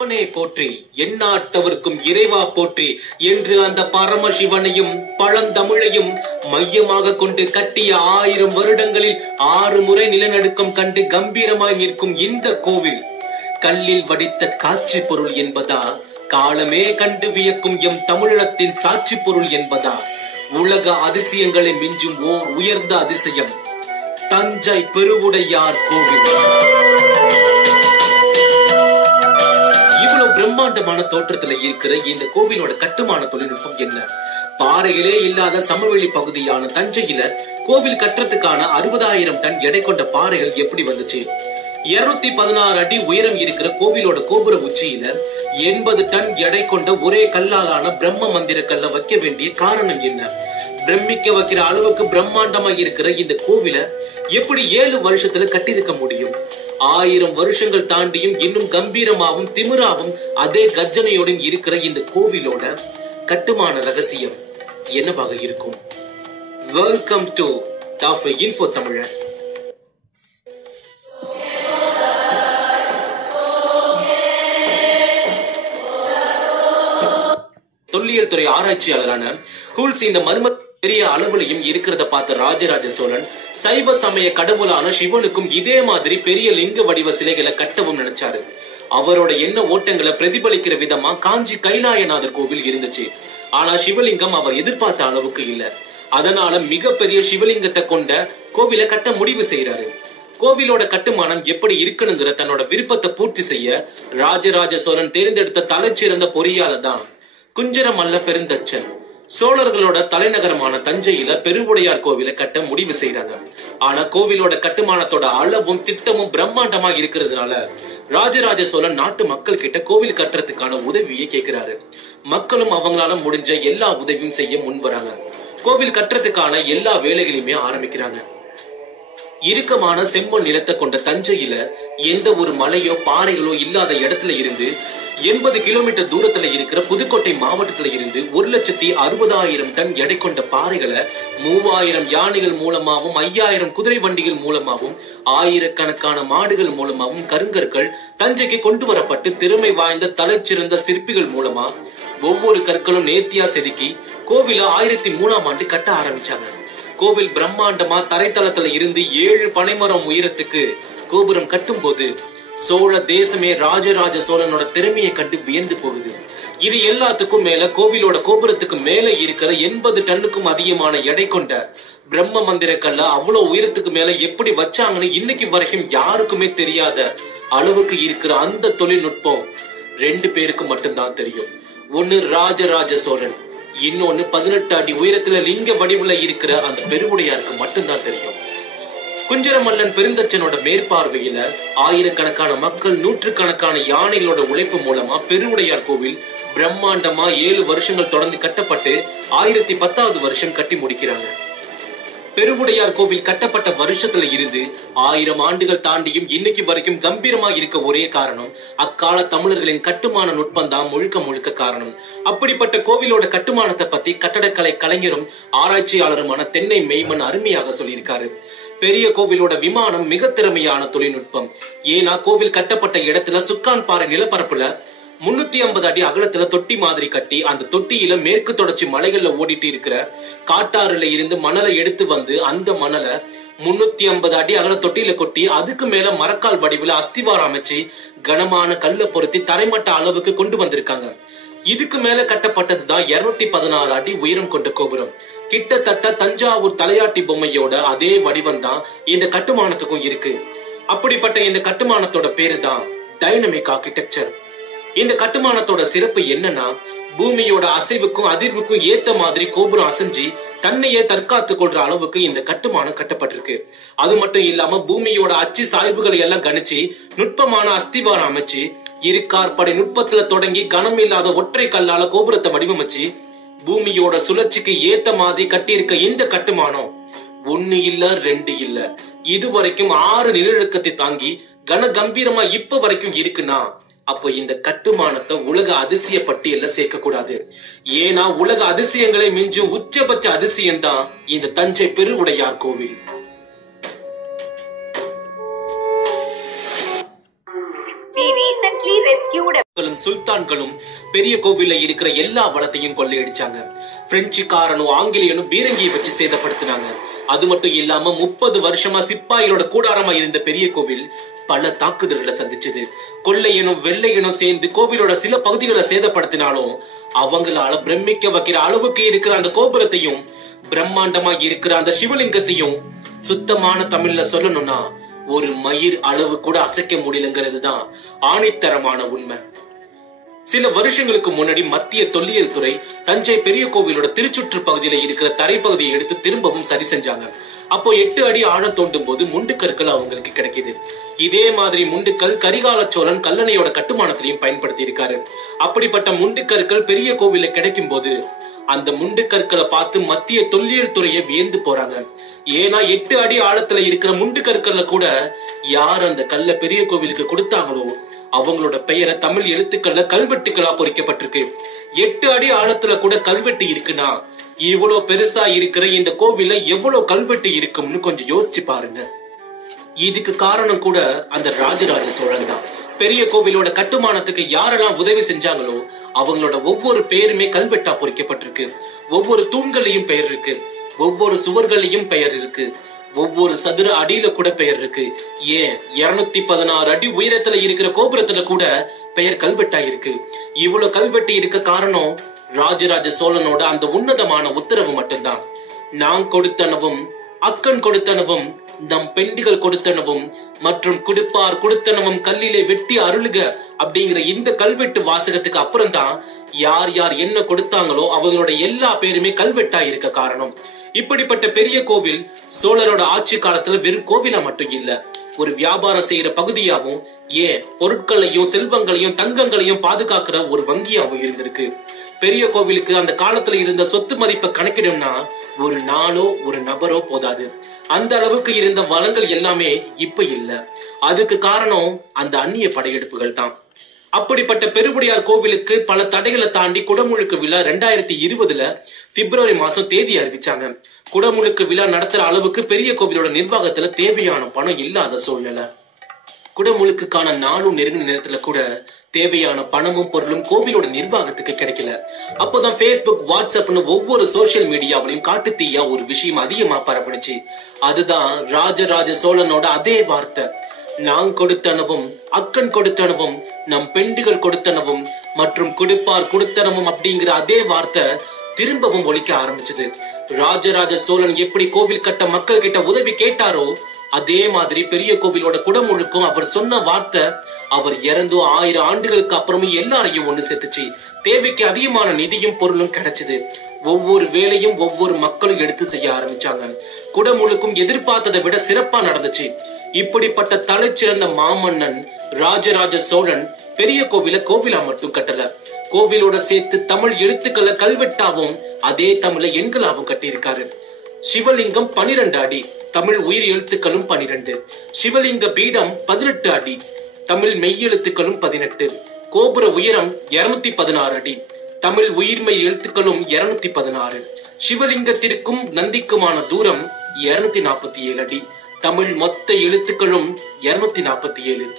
போற்றி எந்நாட்டவர்க்கும் இறைவா போற்றி என்று அந்த பரமசிவனையும் பழந்தமிழையும் மையமாக கொண்டு கட்டிய 1000 வருடங்களில் 6 முறை நிலநடுக்கம் கண்டு கம்பீரமாய் நிற்கும் இந்த கோவில் கல்லில் வடித்த காட்சி பொருள் என்பதா, காலமே கண்டு வியக்கும் எம் தமிழகத்தின் சாட்சி பொருள் என்பதா, உலக அதிசயங்களை மிஞ்சும் ஓர் உயர்ந்த அதிசயம் தஞ்சை பெருவுடையார் கோவில். இவ்வளவு பிரம்மாண்டமான தோற்றத்துல இருக்கிற இந்த கோவிலோட கட்டுமான தொழில்நுட்பம் என்ன? பாறைகளே இல்லாத சமவெளி பகுதியான தஞ்சையில கோவில் கட்டுறதுக்கான 60,000 டன் எடை கொண்ட பாறைகள் எப்படி வந்துச்சு? 216 அடி உயரம் இருக்கிற கோவிலோட கோபுர உச்சியில 80 டன் எடை கொண்ட ஒரே கல்லாலான பிரம்ம மந்திர கல்ல வைக்க வேண்டிய காரணம் என்ன? பிரமிக்க வைக்கிற அளவுக்கு பிரம்மாண்டமா இருக்கிற இந்த கோவில எப்படி 7 வருஷத்துல கட்டியிருக்க முடியும்? 1000 வருஷங்கள் தாண்டியும் இன்னும் கம்பீரமாவும் திமிராவும் அதே கர்ஜனையோடும் இருக்கிற இந்த கோவிலோட கட்டுமான ரகசியம் என்னவாக இருக்கும்? வெல்கம் டு டாப் இன்ஃபோ தமிழர். தொல்லியல் துறை ஆராய்ச்சியாளரான ஹூல்ஸ் இந்த மர்ம பெரிய அளவுலையும் இருக்கிறத பார்த்த ராஜராஜ சோழன் சைவ சமய கடவுளான சிவனுக்கும் இதே மாதிரி பெரிய லிங்க வடிவ சிலைகளை கட்டவும் நினைச்சாரு. அவரோட எண்ண ஓட்டங்களை பிரதிபலிக்கிற விதமா காஞ்சி கைலாயநாதர் கோவில் இருந்துச்சு. ஆனா சிவலிங்கம் அவர் எதிர்பார்த்த அளவுக்கு இல்ல. அதனால மிகப்பெரிய சிவலிங்கத்தை கொண்ட கோவிலை கட்ட முடிவு செய்யறாரு. கோவிலோட கட்டுமானம் எப்படி இருக்கணுங்கிற தன்னோட விருப்பத்தை பூர்த்தி செய்ய ராஜராஜ சோழன் தேர்ந்தெடுத்த தலைச்சிறந்த பொறியாளர் தான் குஞ்சரமல்ல பெருந்தச்சன். சோழர்களோட தலைநகரமான தஞ்சையில பெருவுடையார் கோவிலை கட்ட முடிவு செய்யறாங்க. ஆனா கோவிலோட கட்டுமானத்தோட அளவும் திட்டமும் பிரம்மாண்டமா இருக்கிறதுனால ராஜராஜ சோழன் நாட்டு மக்கள் கிட்ட கோவில் கட்டுறதுக்கான உதவியை கேட்கிறாரு. மக்களும் அவங்களால முடிஞ்ச எல்லா உதவியும் செய்ய முன் வராங்க. கோவில் கட்டுறதுக்கான எல்லா வேலைகளையுமே ஆரம்பிக்கிறாங்க. இறுக்கமான செம்மண் நிலத்தை கொண்ட தஞ்சையில எந்த ஒரு மலையோ பாறைகளோ இல்லாத இடத்துல இருந்து 80 கிலோமீட்டர் தூரத்துல இருக்கிற புதுக்கோட்டை மாவட்டத்துல இருந்து 1,60,000 டன் எடை கொண்ட பாறைகளை 3000 யானைகள் மூலமாகவும் 5000 குதிரை வண்டிகள் மூலமாகவும் ஆயிரக்கணக்கான மாடுகள் மூலமாகவும் கருங்கற்கள் தஞ்சைக்கு கொண்டு வரப்பட்டு திறமை வாய்ந்த தலைச்சிறந்த சிற்பிகள் மூலமா ஒவ்வொரு கற்களும் நேர்த்தியா செதுக்கி கோவில 1003ஆம் ஆண்டு கட்ட ஆரம்பிச்சாங்க. கோவில் பிரம்மாண்டமா தரைத்தளத்துல இருந்து 7 பனைமரம் உயரத்துக்கு கோபுரம் கட்டும் போது சோழ தேசமே ராஜராஜ சோழனோட திறமையை கண்டு வியந்து போகுது. இது எல்லாத்துக்கும் மேல கோவிலோட கோபுரத்துக்கு மேல இருக்கிற 80 டன்னுக்கும் அதிகமான எடை கொண்ட பிரம்ம மந்திர கல்ல அவ்வளவு உயரத்துக்கு மேல எப்படி வச்சாங்கன்னு இன்னைக்கு வரைக்கும் யாருக்குமே தெரியாத அளவுக்கு இருக்கிற அந்த தொழில்நுட்பம் 2 பேருக்கு மட்டும்தான் தெரியும். ஒன்னு ராஜராஜ சோழன், இன்னொன்னு 18 அடி உயரத்துல லிங்க வடிவுல இருக்கிற அந்த பெருவுடையாருக்கு மட்டும்தான் தெரியும். குஞ்சரமல்லன் பெருந்தச்சனோட மேற்பார்வையில ஆயிரக்கணக்கான மக்கள் 100கணக்கான யானைகளோட உழைப்பு மூலமா பெருவுடையார் கோவில் பிரம்மாண்டமா 7 வருஷங்கள் தொடர்ந்து கட்டப்பட்டு 1010வது வருஷம் கட்டி முடிக்கிறாங்க. பெருவுடையார் கோவில் கட்டப்பட்ட வருஷத்துல இருந்து 1000 ஆண்டுகள் தாண்டியும் இன்னைக்கு வரைக்கும் கம்பீரமா இருக்க ஒரே காரணம் அக்கால தமிழர்களின் கட்டுமான நுட்பம் தான் முழுக்க முழுக்க காரணம். அப்படிப்பட்ட கோவிலோட கட்டுமானத்தை பத்தி கட்டடக்கலை கலைஞரும் ஆராய்ச்சியாளருமான தென்னை மெய்மன் அருமையாக சொல்லியிருக்காரு. பெரிய கோவிலோட விமானம் மிக திறமையான தொழில்நுட்பம். ஏன்னா கோவில் கட்டப்பட்ட இடத்துல சுக்கான் பாறை நிலப்பரப்புல 350 அடி அகலத்துல தொட்டி மாதிரி கட்டி அந்த தொட்டியில மேற்கு தொடர்ச்சி மலைகள்ல ஓடிட்டு இருக்கிற காட்டாறுல இருந்து மணலை எடுத்து வந்து அந்த மணலை 350 அடி அகல தொட்டியில கொட்டி அதுக்கு மேல மரக்கால் வடிவுல அஸ்திவாரம் அமைச்சு கனமான கல்ல பொருத்தி தரைமட்ட அளவுக்கு கொண்டு வந்திருக்காங்க. இதுக்கு மேல கட்டப்பட்டதுதான் 216 அடி உயரம் கொண்ட கோபுரம். கிட்டத்தட்ட தஞ்சாவூர் தலையாட்டி பொம்மையோட அதே வடிவம் தான் இந்த கட்டுமானத்துக்கும் இருக்கு. அப்படிப்பட்ட இந்த கட்டுமானத்தோட பேரு தான் டைனமிக் ஆர்கிடெக்சர். இந்த கட்டுமானத்தோட சிறப்பு என்னன்னா பூமியோட அசைவுக்கும் அதிர்வுக்கும் ஏத்த மாதிரி கோபுரம் அசைஞ்சு தன்னையே தற்காத்து கொள்ற அளவுக்கு இந்த கட்டுமானம் கட்டப்பட்டிருக்கு. அது மட்டும் இல்லாம பூமியோட அச்சு சாய்வுகளை எல்லாம் கணிச்சு நுட்பமான அஸ்திவாரம் அமைச்சு இருக்கார்படை நுட்பத்துல தொடங்கி கனம் இல்லாத ஒற்றை கல்லால கோபுரத்தை வடிவமைச்சு பூமியோட சுழற்சிக்கு ஏத்த மாதிரி கட்டியிருக்க இந்த கட்டுமானம் 1 இல்ல 2 இல்ல இதுவரைக்கும் 6 நிலநடுக்கத்தை தாங்கி கன கம்பீரமா இப்ப வரைக்கும் இருக்குன்னா அப்போ இந்த கட்டுமானத்தை உலக அதிசய பட்டியல்ல சேர்க்க கூடாது. ஏன்னா உலக அதிசயங்களை மிஞ்சும் உச்சபட்ச அதிசயம் தான் இந்த தஞ்சை பெருவுடையார் கோவில். We recently rescued சுல்தான்களும் பெரிய கோவில்ல இருக்கிற எல்லா வளத்தையும் கொள்ளையடிச்சாங்க. பிரெஞ்சுக்காரனும் ஆங்கிலேயனும் பீரங்கியை வச்சு சேதப்படுத்தினாங்க. அது மட்டும் இல்லாம 30 வருஷமா சிப்பாயிலோட கூடாரமா இருந்த பெரிய கோவில் பல தாக்குதல்களை சந்திச்சது. கொள்ளையனும் வெள்ளையனும் சேர்ந்து கோவிலோட சில பகுதிகளை சேதப்படுத்தினாலும் அவங்களால பிரமிக்க வைக்கிற அளவுக்கு இருக்கிற அந்த கோபுரத்தையும் பிரம்மாண்டமா இருக்கிற அந்த சிவலிங்கத்தையும் சுத்தமான தமிழ்ல சொல்லணும்னா ஒரு மயிர் அளவு கூட அசைக்க முடியலங்கிறது தான் ஆணித்தரமான உண்மை. சில வருஷங்களுக்கு முன்னாடி மத்திய தொல்லியல் துறை தஞ்சை பெரிய கோவிலோட திருச்சுற்று பகுதியில இருக்கிற தரைப்பகுதியை எடுத்து திரும்பவும் சரி செஞ்சாங்க. அப்போ 8 அடி ஆழம் தோண்டும் போது முண்டுக்கற்கள் அவங்களுக்கு கிடைக்குது. இதே மாதிரி முண்டுக்கல் கரிகால சோழன் கல்லணையோட கட்டுமானத்திலையும் பயன்படுத்தி இருக்காரு. அப்படிப்பட்ட முண்டுக்கற்கள் பெரிய கோவில கிடைக்கும் போது அந்த முண்டுக்கற்களை பார்த்து மத்திய தொல்லியல் துறையை வியந்து போறாங்க. ஏன்னா 8 அடி ஆழத்துல இருக்கிற முண்டுக்கற்கள்ல கூட யார் அந்த கல்ல பெரிய கோவிலுக்கு கொடுத்தாங்களோ அவங்களோட பெயரை தமிழ் எழுத்துக்கள்ல கல்வெட்டுகளா பொறிக்கப்பட்டிருக்கு. 8 அடி ஆழத்துல கூட கல்வெட்டு இருக்குன்னா இவ்வளவு பெருசா இருக்கிற இந்த கோவில்ல எவ்வளவு கல்வெட்டு இருக்கும்னு கொஞ்சம் யோசிச்சு பாருங்க. இதுக்கு காரணம் கூட அந்த ராஜராஜ சோழன் தான். பெரிய கோவிலோட கட்டுமானத்துக்கு யாரெல்லாம் உதவி செஞ்சாங்களோ அவங்களோட ஒவ்வொரு பெயருமே கல்வெட்டா பொறிக்கப்பட்டிருக்கு. ஒவ்வொரு தூண்களையும் பெயர் இருக்கு, ஒவ்வொரு சுவர்களையும் பெயர் இருக்கு, ஒவ்வொரு சதுர அடியில கூட பெயர் இருக்கு. ஏன் 216 அடி உயரத்துல இருக்கிற கோபுரத்துல கூட பெயர் கல்வெட்டா இருக்கு. இவ்வளவு கல்வெட்டு இருக்க காரணம் ராஜராஜ சோழனோட அந்த உன்னதமான உத்தரவு மட்டும்தான். நான் கொடுத்தனவும் அக்கன் கொடுத்தனவும் நம் பெண்டிகள் கொடுத்தனவும் மற்றும் குடுப்பார் கொடுத்தனவும் கல்லிலே வெட்டி அருளுக அப்படிங்கிற இந்த கல்வெட்டு வாசகத்துக்கு அப்புறம் தான் யார் யார் என்ன கொடுத்தாங்களோ அவங்களோட எல்லா பேருமே கல்வெட்டா இருக்க காரணம். இப்படிப்பட்ட பெரிய கோவில் சோழரோட ஆட்சி காலத்துல வெறும் கோவிலா மட்டும் இல்ல, ஒரு வியாபாரம் செய்யற பகுதியாகவும் ஏன் பொருட்களையும் செல்வங்களையும் தங்கங்களையும் பாதுகாக்கிற ஒரு வங்கியாகவும் இருந்திருக்கு. பெரிய கோவிலுக்கு அந்த காலத்துல இருந்த சொத்து மதிப்பை கணக்கிடும்னா ஒரு நாளோ ஒரு நபரோ போதாது. அந்த அளவுக்கு இருந்த வளங்கள் எல்லாமே இப்ப இல்ல. அதுக்கு காரணம் அந்த அந்நிய படையெடுப்புகள் தான். அப்படிப்பட்ட பெருவுடையார் கோவிலுக்கு பல தடைகளை தாண்டி குடமுழுக்கு விழா 2020 பிப்ரவரி மாசம் தேதி அறிவிச்சாங்க. குடமுழுக்கு விழா நடத்துற அளவுக்கு பெரிய கோவிலோட நிர்வாகத்துல தேவையான பணம் இல்லாத சூழ்நிலை. குடமுழுக்குக்கான நாளும் நெருங்கின நேரத்துல கூட தேவையான பணமும் பொருளும் கோவிலோட நிர்வாகத்துக்கு கிடைக்கல. அப்போதான் Facebook, வாட்ஸ்அப்னு ஒவ்வொரு சோசியல் மீடியாவிலையும் காட்டு தீயா ஒரு விஷயம் அதிகமா பரவணுச்சு. அதுதான் ராஜராஜ சோழனோட அதே வார்த்தை, நான் கொடுத்தனவும் அக்கன் கொடுத்தனவும் நம் பெண்டுகள் கொடுத்தனவும் மற்றும் கொடுப்பார் கொடுத்தனவும் அப்படிங்கிற அதே வார்த்தை திரும்பவும் ஒலிக்க ஆரம்பிச்சது. ராஜராஜ சோழன் எப்படி கோவில் கட்ட மக்கள் கிட்ட உதவி கேட்டாரோ அதே மாதிரி பெரிய கோவிலோட குடமுழுக்கும் அவர் சொன்ன வார்த்தை அவர் இறந்து 1000 ஆண்டுகளுக்கு அப்புறமும் எல்லாரையும் ஒண்ணு சேர்த்துச்சு. தேவைக்கு அதிகமான நிதியும் பொருளும் கிடைச்சது. ஒவ்வொரு வேலையும் ஒவ்வொரு மக்களும் எடுத்து செய்ய ஆரம்பிச்சாங்க. குடமுழுக்கும் எதிர்பார்த்ததை விட சிறப்பா நடந்துச்சு. இப்படிப்பட்ட தலைச்சிறந்த மாமன்னன் ராஜராஜ சோழன் பெரிய கோவிலா மட்டும் கட்டல, கோவிலோட சேர்த்து தமிழ் எழுத்துக்களை கல்வெட்டாவும் அதே தமிழ எண்களாவும் கட்டியிருக்காரு. சிவலிங்கம் 12 அடி, தமிழ் உயிர் எழுத்துக்களும் 12. சிவலிங்க பீடம் 18 அடி, தமிழ் மெய்யெழுத்துக்களும் 18. கோபுர உயரம் 216 அடி, தமிழ் உயிர்மை எழுத்துக்களும் 216. சிவலிங்கத்திற்கும் நந்திக்குமான தூரம் 247 அடி, தமிழ் மொத்த எழுத்துக்களும் 247.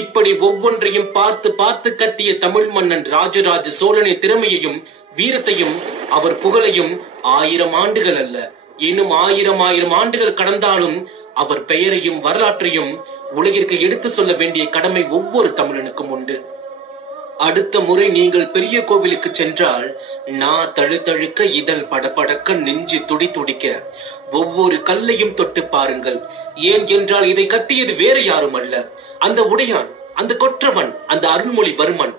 இப்படி ஒவ்வொன்றையும் பார்த்து பார்த்து கட்டிய தமிழ் மன்னன் ராஜராஜ சோழனின் திறமையையும் வீரத்தையும் அவர் புகழையும் 1000 ஆண்டுகள் அல்ல, இன்னும் 1000 ஆண்டுகள் கடந்தாலும் அவர் பெயரையும் வரலாற்றையும் உலகிற்கு எடுத்து சொல்ல வேண்டிய கடமை ஒவ்வொரு தமிழனுக்கும் உண்டு. அடுத்த முறை நீங்கள் பெரிய கோவிலுக்கு சென்றால் நான் தழுத்தழுக்க இதழ் படபடக்க நெஞ்சு துடி துடிக்க ஒவ்வொரு கல்லையும் தொட்டு பாருங்கள். ஏன் என்றால் இதை கட்டியது வேற யாரும் அல்ல, அந்த உடையான், அந்த கொற்றவன், அந்த அருண்மொழிவர்மன்,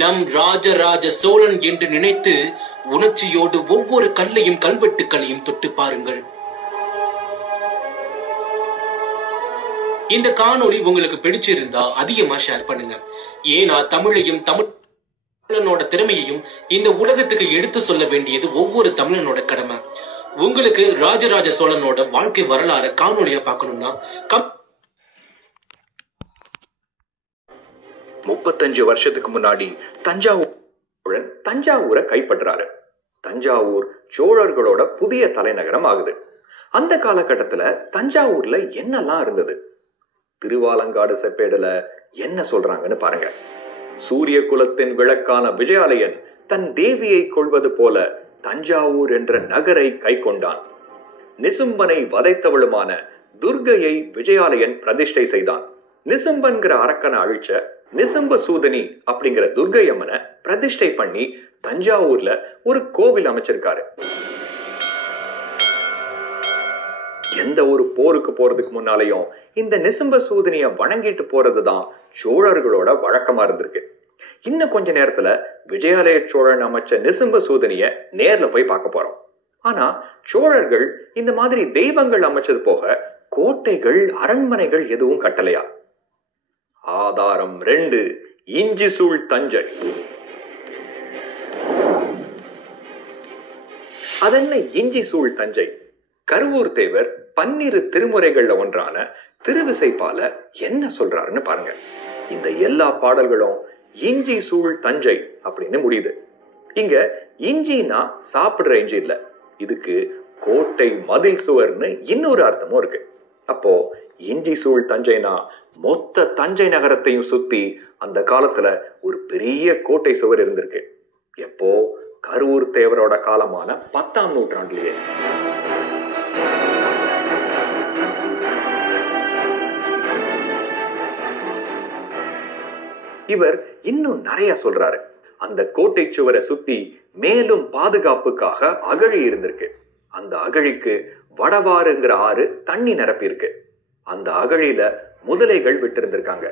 நம் ராஜராஜ சோழன் என்று நினைத்து உணர்ச்சியோடு ஒவ்வொரு கல்லையும் கல்வெட்டுக்களையும் தொட்டு பாருங்கள். இந்த காணொளி உங்களுக்கு பிடிச்சிருந்தா அதிகமா ஷேர் பண்ணுங்க. ஏன்னா தமிழையும் தமிழனோட திறமையையும் இந்த உலகத்துக்கு எடுத்து சொல்ல வேண்டியது ஒவ்வொரு தமிழனோட கடமை. உங்களுக்கு ராஜராஜ சோழனோட வாழ்க்கை வரலாறு காணொளியா பார்க்கணும்னா 35 வருஷத்துக்கு முன்னாடி தஞ்சாவூரை கைப்பற்றாரு. தஞ்சாவூர் சோழர்களோட புதிய தலைநகரம் ஆகுது. அந்த காலகட்டத்துல தஞ்சாவூர்ல என்னெல்லாம் இருந்தது, திருவாலங்காடு செப்பேடுல என்ன சொல்றாங்கன்னு பாருங்க. சூரிய குலத்தின் விளக்கான விஜயாலயன் தன் தேவியை கொள்வது போல தஞ்சாவூர் என்ற நகரை கை கொண்டான். நிசும்பனை வதைத்தவளுமான துர்கையை விஜயாலயன் பிரதிஷ்டை செய்தான். நிசும்பன்கிற அரக்கனை அழிச்ச நிசும்ப சூதனி அப்படிங்கிற துர்கை அம்மனை பிரதிஷ்டை பண்ணி தஞ்சாவூர்ல ஒரு கோவில் அமைச்சிருக்காரு. எந்த ஒரு போருக்கு போறதுக்கு முன்னாலேயும் இந்த நிசும்ப சூதனிய வணங்கிட்டு போறதுதான் சோழர்களோட வழக்கமா இருந்திருக்கு. இன்னும் கொஞ்ச நேரத்துல விஜயாலய சோழன் அமைச்ச நிசும்ப சூதனிய நேர்ல போய் பார்க்க போறோம். ஆனா சோழர்கள் இந்த மாதிரி தெய்வங்கள் அமைச்சது போக கோட்டைகள் அரண்மனைகள் எதுவும் கட்டலையா? ஆதாரம் 2, இஞ்சி சூழ் தஞ்சை. அதென்ன இஞ்சி சூழ் தஞ்சை? கருவூர் தேவர் 12 திருமுறைகள்ல ஒன்றான திருவிசைப்பால என்ன சொல்றாருன்னு பாருங்க. இந்த எல்லா பாடல்களும் இஞ்சி சூழ் தஞ்சை அப்படின்னு முடியுது. இங்க இஞ்சினா சாப்பிடுற இஞ்சி இல்ல, இதுக்கு கோட்டை மதில் சுவர்னு இன்னொரு அர்த்தமும் இருக்கு. அப்போ இஞ்சி சூழ் தஞ்சைனா மொத்த தஞ்சை நகரத்தையும் சுத்தி அந்த காலத்துல ஒரு பெரிய கோட்டை சுவர் இருந்திருக்கு. எப்போ? கருவூர் தேவரோட காலமான 10ஆம் நூற்றாண்டிலேயே. இவர் இன்னும் நிறைய சொல்றாரு. அந்த கோட்டை சுவரை சுத்தி மேலும் பாதுகாப்புக்காக அகழி இருந்திருக்கு. அந்த அகழிக்கு வடவாறுங்கிற ஆறு தண்ணி நிரப்பி இருக்கு. அந்த அகழியில முதலைகள் விட்டு இருந்திருக்காங்க.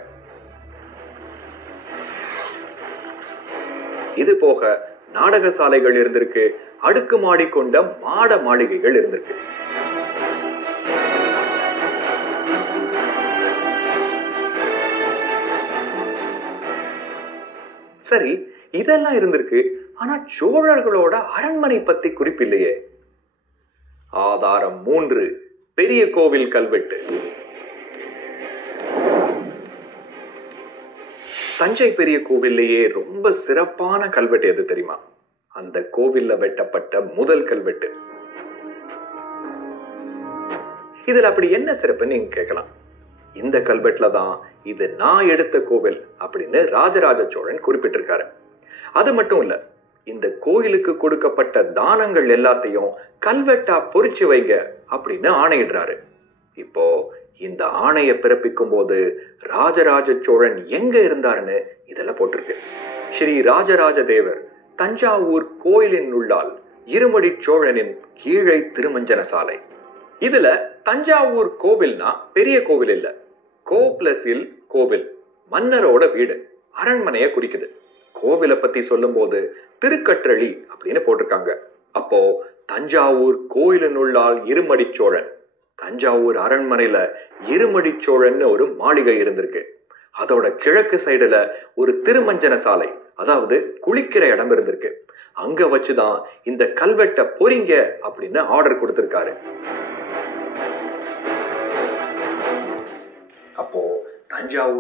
இது போக நாடக சாலைகள் இருந்திருக்கு. அடுக்குமாடி கொண்ட மாட மாளிகைகள் இருந்திருக்கு. சரி, இதெல்லாம் இருந்திருக்கு. ஆனா சோழர்களோட அரண்மனை பத்தி குறிப்பில்லையே. ஆதாரம் 3, பெரிய கோவில் கல்வெட்டு. தஞ்சை பெரிய கோவில்லையே ரொம்ப சிறப்பான கல்வெட்டு எது தெரியுமா? அந்த கோவில்ல வெட்டப்பட்ட முதல் கல்வெட்டு. இதுல அப்படி என்ன சிறப்புன்னு நீங்க கேட்கலாம். இந்த கல்வெட்டுல தான் இது நான் எடுத்த கோவில் அப்படின்னு ராஜராஜ சோழன் குறிப்பிட்டிருக்காரு. அது மட்டும் இல்ல, இந்த கோயிலுக்கு கொடுக்கப்பட்ட தானங்கள் எல்லாத்தையும் கல்வெட்டா பொறிச்சு வைங்க அப்படின்னு ஆணையிடுறாரு. இப்போ இந்த ஆணையை பிறப்பிக்கும் போது ராஜராஜ சோழன் எங்க இருந்தாருன்னு இதெல்லாம் போட்டிருக்கு. ஸ்ரீ ராஜராஜ தேவர் தஞ்சாவூர் கோயிலின் உள்ளால் இருமடி சோழனின் கீழை திருமஞ்சன சாலை. இதுல தஞ்சாவூர் கோவில்னா பெரிய கோவில் இல்ல, கோப்ளஸில் கோவில், மன்னரோட வீடு, அரண்மனைய குறிக்குது. கோவிலை பத்தி சொல்லும் போது திருக்கற்றளி அப்படின்னு போட்டிருக்காங்க. அப்போ தஞ்சாவூர் கோயிலின் உள்ளால் இருமடி சோழன். தஞ்சாவூர் அரண்மனையில இருமடி சோழன் ஒரு மாளிகை இருந்திருக்கு. அதோட கிழக்கு சைடுல ஒரு திருமஞ்சன சாலை, அதாவது குளிக்கிற இடம் இருந்திருக்கு. அங்க வச்சுதான் இந்த கல்வெட்டை பொறிங்க அப்படின்னு ஆர்டர் கொடுத்திருக்காரு. அப்போ தஞ்சாவூர்